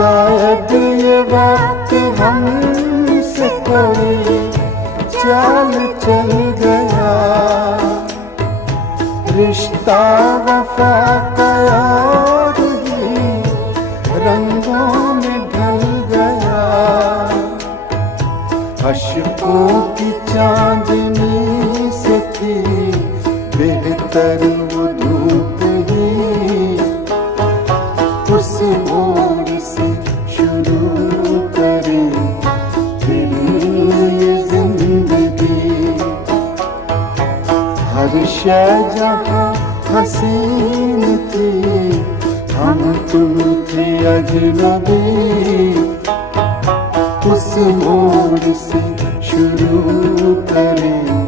शायद ये वक्त हमसे कोई चाल चल गया, रिश्ता वफा का और ही रंगों में ढल गया। अश्कों की चांदनी से थी बेहतर वो धूप ही, उस मोड़ से शुरू करें फिर ये जिंदगी। हर शय जहाँ हसीन थी, हम तुम थे अजनबी, उस मोड़ से शुरू करें